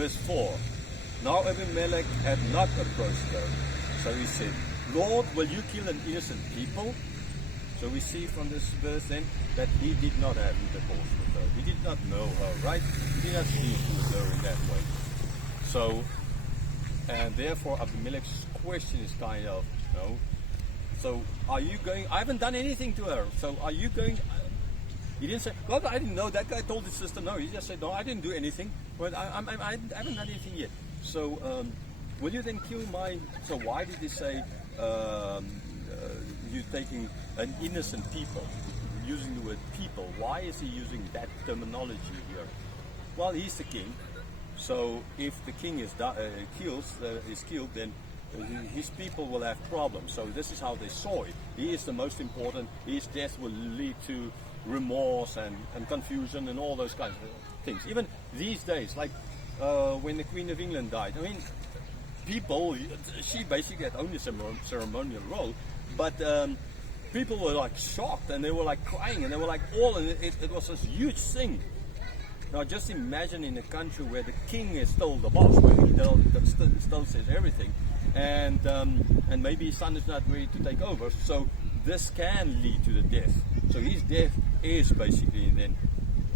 verse 4. Now Abimelech had not approached her. So he said, Lord, will you kill an innocent people? So we see from this verse then that he did not have intercourse with her. He did not know her, right? He did not sleep with her in that way. So, and therefore Abimelech's question is kind of, no. So are you going, I haven't done anything to her. So are you going, he didn't say, God, I didn't know. That guy told his sister, no. He just said, no, I didn't do anything. But I haven't done anything yet. So will you then kill my, so why did he say, you taking an innocent people, using the word people? Why is he using that terminology here? Well, he's the king, so if the king is killed, then his people will have problems. So this is how they saw it. He is the most important. His death will lead to remorse and confusion and all those kinds of things. Even these days, like when the Queen of England died, I mean, people, she basically had only a ceremonial role, but people were like shocked and they were like crying and they were like and it was this huge thing. Now just imagine in a country where the king is still the boss, where he still says everything, and maybe his son is not ready to take over, so this can lead to the death. So his death is basically then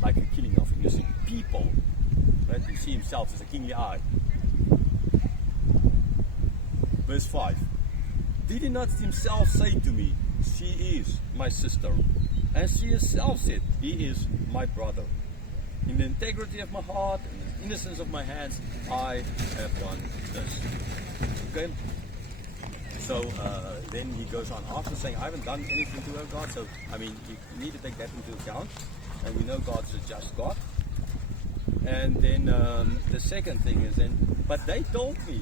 like a killing of innocent people, right? You see himself as a kingly eye. Verse 5. Did he not himself say to me, she is my sister? And she herself said, he is my brother. In the integrity of my heart and the innocence of my hands, I have done this. Okay? So then he goes on after saying, I haven't done anything to her, God. So, I mean, you need to take that into account. And we know God's a just God. And then the second thing is then, but they told me,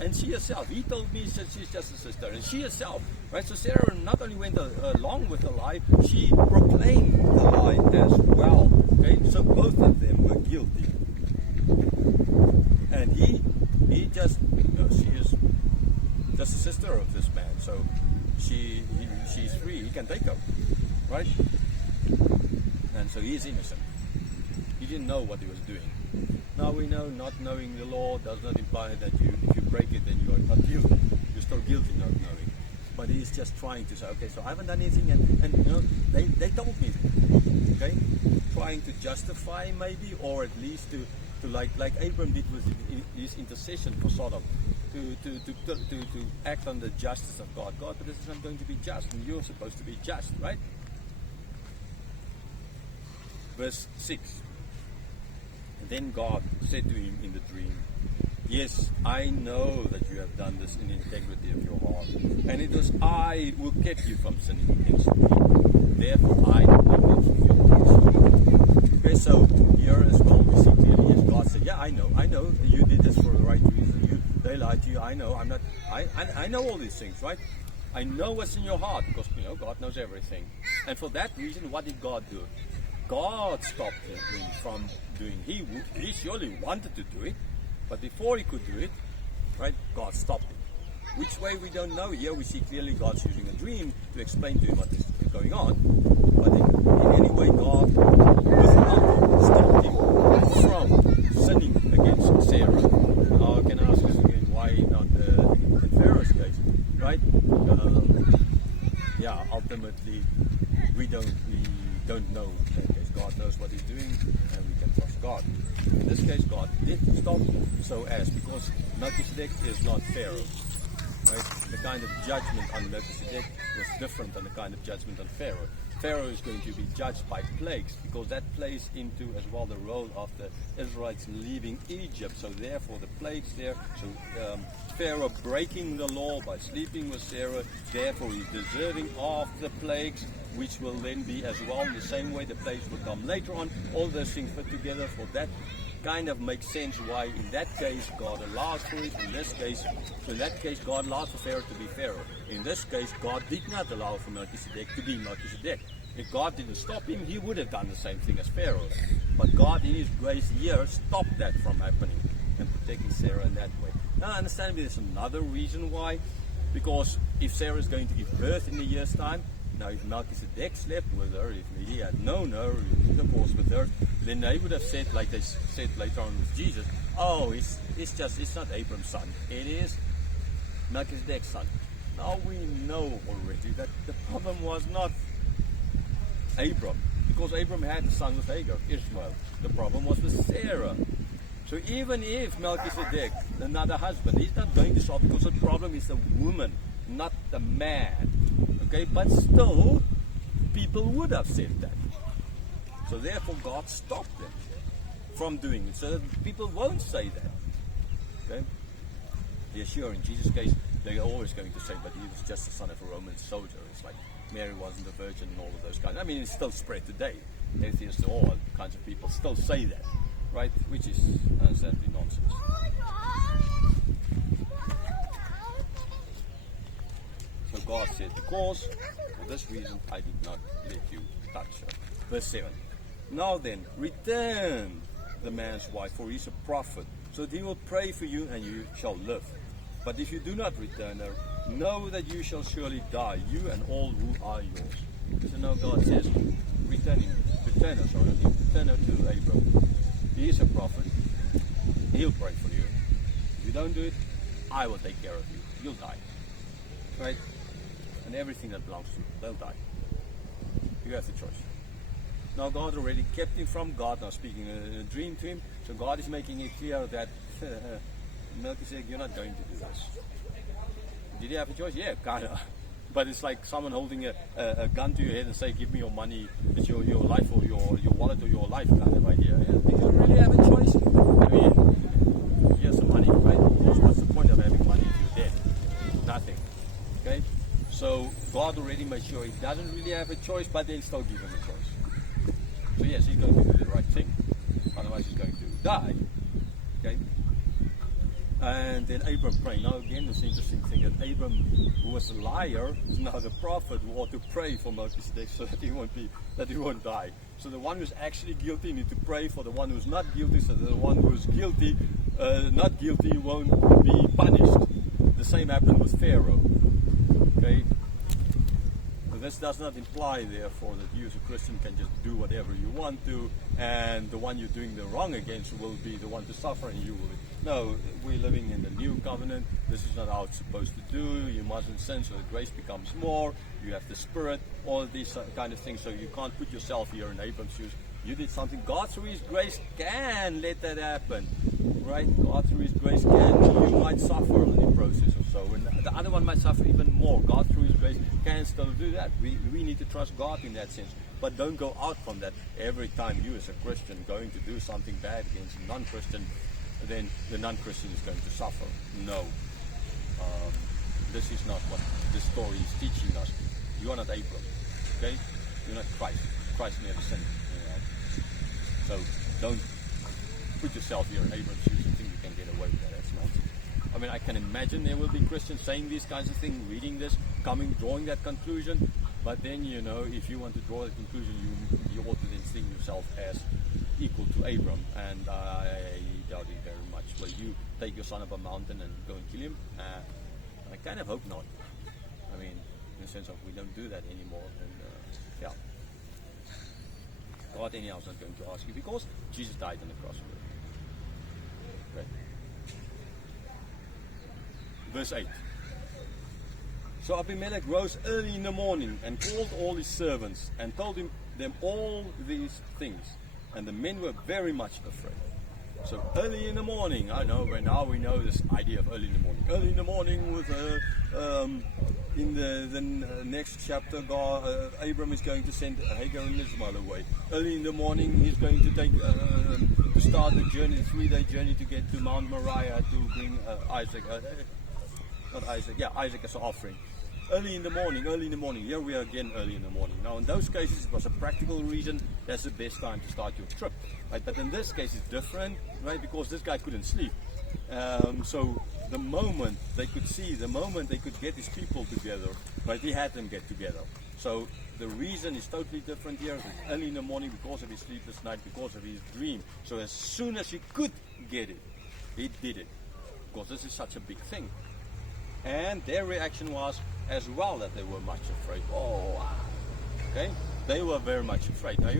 and she herself, he told me that she's just a sister, and she herself, right? So Sarah not only went along with the lie, she proclaimed the lie as well. Okay, so both of them were guilty, and he just, she is just a sister of this man, so she's free. He can take her, right? And so he is innocent. He didn't know what he was doing. Now we know not knowing the law does not imply that if you break it then you are not guilty. You're still guilty not knowing. But he's just trying to say, okay, so I haven't done anything and you know, they told me. Okay? Trying to justify maybe, or at least to like Abram did with his intercession for Sodom. To act on the justice of God. God, but this is not going to be just, and you're supposed to be just, right? Verse 6. Then God said to him in the dream, yes, I know that you have done this in the integrity of your heart, and it was I who kept you from sinning against me. Therefore I will fulfill this. Okay, so here as well we see clearly, yes, God said, yeah, I know, you did this for the right reason, they lied to you, I know, I know all these things, right? I know what's in your heart, because, you know, God knows everything. And for that reason, what did God do? God stopped him from doing. He surely wanted to do it, but before he could do it, right, God stopped him. Which way we don't know. Here we see clearly God's using a dream to explain to him what is going on. But in any way, God stopped him from sinning against Sarah. Now I can ask us again, why not in Pharaoh's case, right? Ultimately we don't know. In that case, God knows what he's doing, and we can trust God. In this case, God did stop so as, because Melchizedek is not Pharaoh. Right? The kind of judgment on Melchizedek was different than the kind of judgment on Pharaoh. Pharaoh is going to be judged by plagues, because that plays into as well the role of the Israelites leaving Egypt. So therefore the plagues there, so Pharaoh breaking the law by sleeping with Sarah, therefore he's deserving of the plagues, which will then be as well in the same way the plagues will come later on. All those things put together, for that kind of makes sense why in that case God allowed for it. In that case God allowed for Pharaoh to be Pharaoh. In this case God did not allow for Melchizedek to be Melchizedek. If God didn't stop him, he would have done the same thing as Pharaoh. But God in his grace here stopped that from happening and protecting Sarah in that way. Now understandably there's another reason why, because if Sarah is going to give birth in a year's time, now if Melchizedek slept with her, if he had known her, intercourse with her, then they would have said, like they said later on with Jesus, oh, it's not Abraham's son, it is Melchizedek's son. Now we know already that the problem was not Abram, because Abram had a son with Hagar, Ishmael. The problem was with Sarah. So even if Melchizedek, another husband, he's not going to solve, because the problem is the woman, not the man. Okay, but still, people would have said that. So therefore God stopped them from doing it, so that people won't say that. Okay? Yeah, sure, in Jesus' case, they're always going to say, but he was just the son of a Roman soldier. It's like Mary wasn't a virgin and all of those kinds. I mean, it's still spread today. Atheists and all kinds of people still say that, right? Which is sadly nonsense. So God said, because for this reason I did not let you touch her. Verse 7. Now then, return the man's wife, for he is a prophet, so that he will pray for you and you shall live. But if you do not return her, know that you shall surely die, you and all who are yours. So now God says, return her to Abram. He is a prophet. He'll pray for you. If you don't do it, I will take care of you. You'll die. Right? And everything that belongs to you, they'll die. You have the choice. Now God already kept him from God, now speaking in a dream to him. So God is making it clear that Melchizedek, you're not going to do this. Did he have a choice? Yeah, kind of. But it's like someone holding a gun to your head and say, give me your money, it's your life or your wallet or your life kind of idea. Yeah, did you really have a choice? I mean, here's some money, right? So what's the point of having money if you're dead? Nothing. Okay? So God already made sure he doesn't really have a choice, but then still give him a choice. So yes, he's going to do the right thing. Otherwise he's going to die. Okay? And then Abram prayed. Now again, this interesting thing that Abram, who was a liar, is now the prophet who ought to pray for Melchizedek so that he won't die. So the one who's actually guilty need to pray for the one who's not guilty, so that the one who's guilty, not guilty, won't be punished. The same happened with Pharaoh. Okay. But this does not imply, therefore, that you as a Christian can just do whatever you want to, and the one you're doing the wrong against will be the one to suffer, and you will. No, we're living in the new covenant. This is not how it's supposed to do. You mustn't sin, so the grace becomes more. You have the Spirit, all of these kind of things. So you can't put yourself here in Abram's shoes. You did something. God through His grace can let that happen, right? God through His grace can. You might suffer in the process or so, and the other one might suffer even more. God through His grace can still do that. We need to trust God in that sense. But don't go out from that. Every time you as a Christian going to do something bad against a non-Christian, then the non-Christian is going to suffer. No. This is not what the story is teaching us. You are not Abram. Okay? You're not Christ. Christ never sinned. So don't put yourself here in Abram's shoes and think you can get away with that. That's nonsense. I mean, I can imagine there will be Christians saying these kinds of things, reading this, drawing that conclusion. But then, if you want to draw the conclusion, you ought to then think yourself as equal to Abram. And I doubt it very much. Will you take your son up a mountain and go and kill him? I kind of hope not. I mean, in the sense of we don't do that anymore. And yeah. God anyhow is not going to ask you because Jesus died on the cross for it. Okay. Verse 8. So Abimelech rose early in the morning and called all his servants and told them all these things. And the men were very much afraid. So early in the morning, I know, but now we know this idea of early in the morning. Early in the morning with in the next chapter, Abram is going to send Hagar and Ishmael away. Early in the morning, he's going to take to start the journey, the 3-day journey to get to Mount Moriah to bring Isaac as an offering. Early in the morning. Here we are again early in the morning. Now in those cases it was a practical reason. That's the best time to start your trip. Right? But in this case it's different, right? Because this guy couldn't sleep. So the moment they could get his people together, right? He had them get together. So the reason is totally different here. It's early in the morning because of his sleepless night, because of his dream. So as soon as he could get it, he did it. Because this is such a big thing. And their reaction was as well that they were much afraid. Oh, wow. Okay? They were very much afraid. Now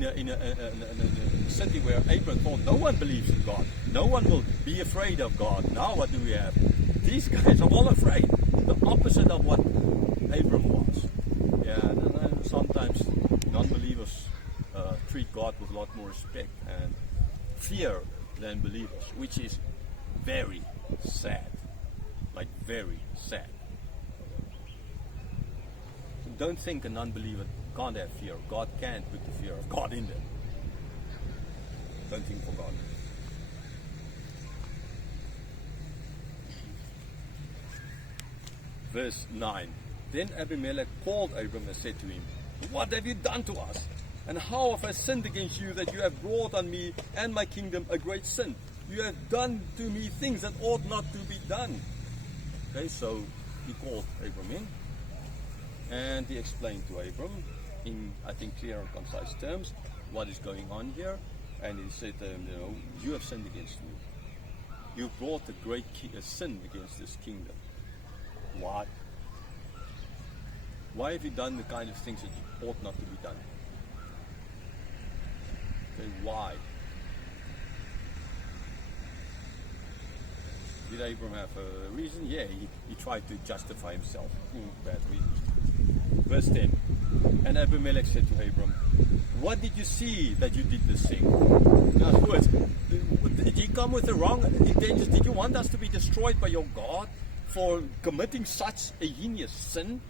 a city where Abraham thought no one believes in God, no one will be afraid of God. Now what do we have? These guys are all afraid. The opposite of what Abraham was. Yeah, and sometimes non-believers treat God with a lot more respect and fear than believers, which is very sad. Like very sad. So don't think a non-believer can't have fear. God can't put the fear of God in them. Don't think for God. Verse 9. Then Abimelech called Abram and said to him, "What have you done to us? And how have I sinned against you that you have brought on me and my kingdom a great sin? You have done to me things that ought not to be done." Okay, so he called Abram in, and he explained to Abram in, I think, clear and concise terms what is going on here. And he said to him, you have sinned against me. You brought a great sin against this kingdom. Why? Why have you done the kind of things that ought not to be done? Okay, why? Did Abram have a reason? Yeah, he tried to justify himself. Bad reasons. Verse 10. And Abimelech said to Abram, "What did you see that you did this thing?" In other words, did you come with the wrong intentions? Did you want us to be destroyed by your God for committing such a heinous sin?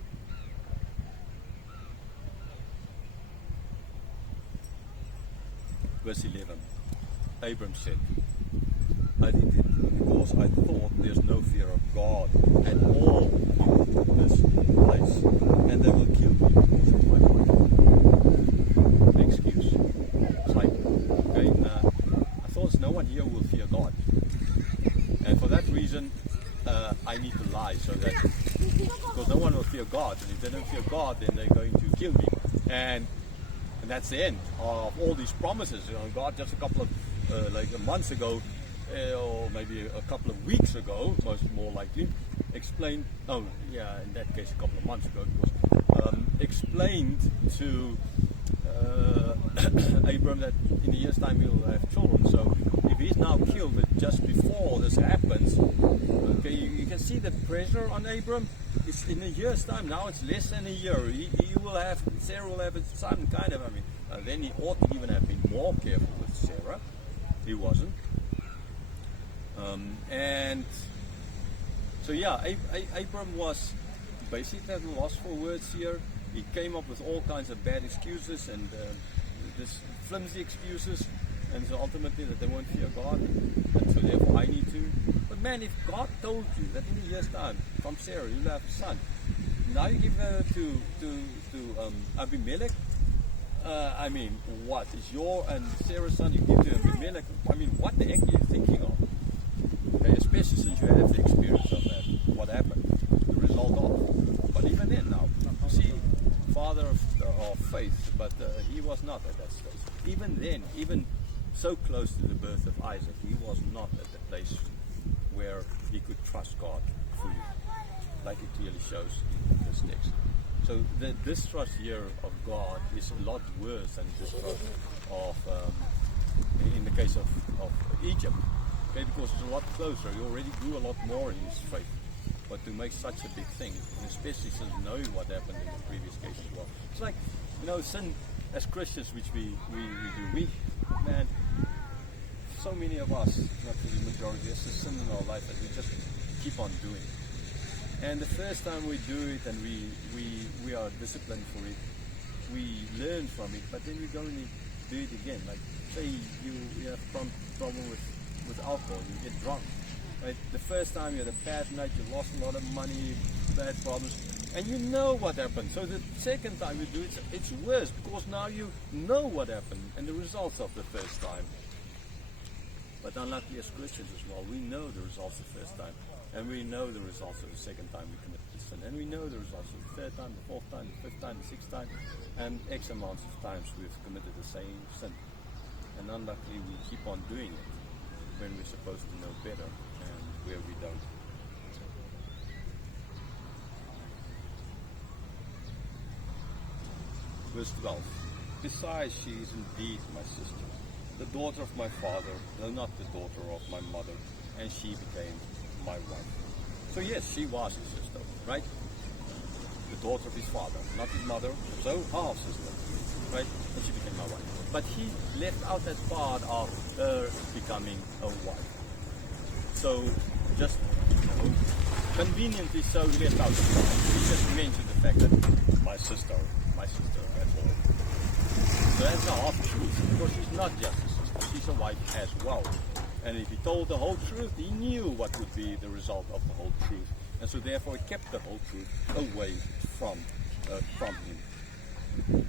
Verse 11. Abram said, "I did it because I thought there's no fear of God at all in this place, and they will kill me because of my wife." Excuse. It's like, okay, I thought there's no one here who will fear God, and for that reason, I need to lie so that, because no one will fear God, and if they don't fear God, then they're going to kill me, and that's the end of all these promises. God just a couple of months ago, or maybe a couple of weeks ago, more likely, explained. Oh, yeah, in that case, a couple of months ago, it was explained to Abram that in a year's time he will have children. So if he's now killed just before this happens, okay, you can see the pressure on Abram. It's in a year's time. Now it's less than a year. He will have, Sarah will have a son, kind of. I mean, then he ought to even have been more careful with Sarah. He wasn't. And so yeah, Abram was basically at a loss for words here. He came up with all kinds of bad excuses and this flimsy excuses, and so ultimately that they won't fear God, and so therefore I need to. But man, if God told you that in a year's time from Sarah you'll have a son, now you give her to Abimelech. I mean, what is your and Sarah's son you give to Abimelech? I mean, what the heck are you thinking of? Okay, especially since you have the experience of that, what happened, the result of. But even then, now, see, father of faith, but he was not at that stage. Even then, even so close to the birth of Isaac, he was not at the place where he could trust God fully, like it clearly shows in this text. So the distrust here of God is a lot worse than distrust of, in the case of Egypt. Okay, because it's a lot closer. He already grew a lot more in his faith. But to make such a big thing, and especially since knowing what happened in the previous case as well. It's like, sin as Christians, which we do. Man, so many of us, not the majority, there's a sin in our life that we just keep on doing. And the first time we do it and we are disciplined for it, we learn from it, but then we go and do it again. Like, say you have problem with alcohol, you get drunk. Right? The first time you had a bad night, you lost a lot of money, bad problems, and you know what happened. So the second time you do it, it's worse because now you know what happened and the results of the first time. But unluckily as Christians as well, we know the results the first time, and we know the results of the second time we commit the sin, and we know the results of the third time, the fourth time, the fifth time, the sixth time, and X amounts of times we've committed the same sin. And unluckily we keep on doing it when we're supposed to know better, and where we don't. Verse 12. Besides, she is indeed my sister, the daughter of my father, though not the daughter of my mother, and she became my wife. So yes, she was his sister, right? The daughter of his father, not his mother, so half sister, right? And she became my wife. But he left out that part of her becoming a wife. So just, conveniently so he left out the part. He just mentioned the fact that my sister, that's all. So that's a half truth, because she's not just a sister, she's a wife as well. And if he told the whole truth, he knew what would be the result of the whole truth. And so therefore he kept the whole truth away from him.